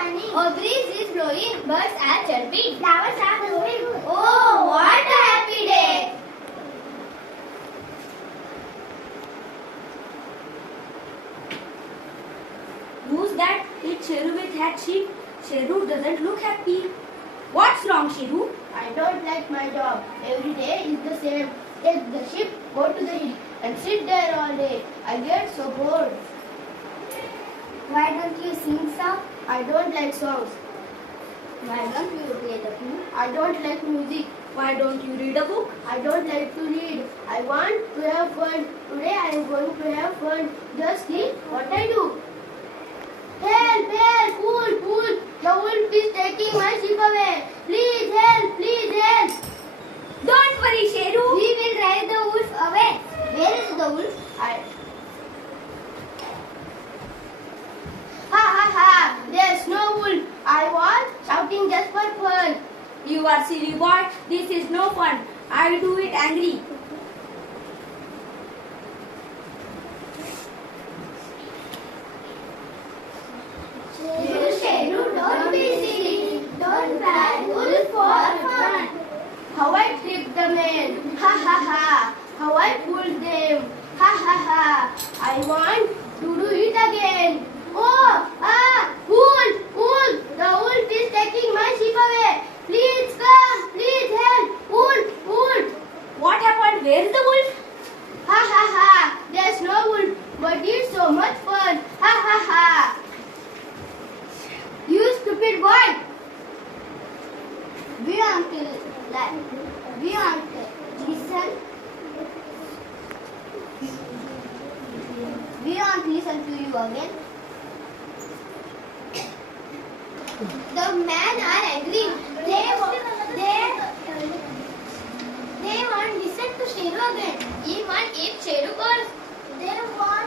shining. A breeze is blowing, birds are chirping. Flowers are glowing. Oh, what a happy day! Who's that? It's Sheru with hat sheep. Sheru doesn't look happy. What's wrong, Sheru? I don't like my job. Every day is the same. Take the ship, go to the hill, and sit there all day. I get so bored. Why don't you sing some? I don't like songs. Why don't you play the flute? I don't like music. Why don't you read a book? I don't like to read. I want to have fun. Today I am going to have fun. Just see what I do. Help! Help! Wolf! Wolf! The wolf is taking my sheep away. Please help! Please help! Don't worry, Sheru. We will drive the wolf away. Where is the wolf? Ha ha ha! There's no wolf. I was shouting just for fun. You are silly boy. This is no fun. I'll do it angry. Sheru, don't be silly. Don't drive wolf for fun. How I tricked the men. Ha ha ha! How I pulled them. Ha ha ha! I want to do it again. Oh! Ah! Wolf! Wolf! The wolf is taking my sheep away. Please come! Please help! Wolf! Wolf! What happened? Where's the wolf? Ha ha ha! There's no wolf, but it's so much fun. Ha ha ha! You stupid boy! We want to listen. We want to listen to you again. The men are angry. They want to listen to Sheru again. Even if Sheru calls, They want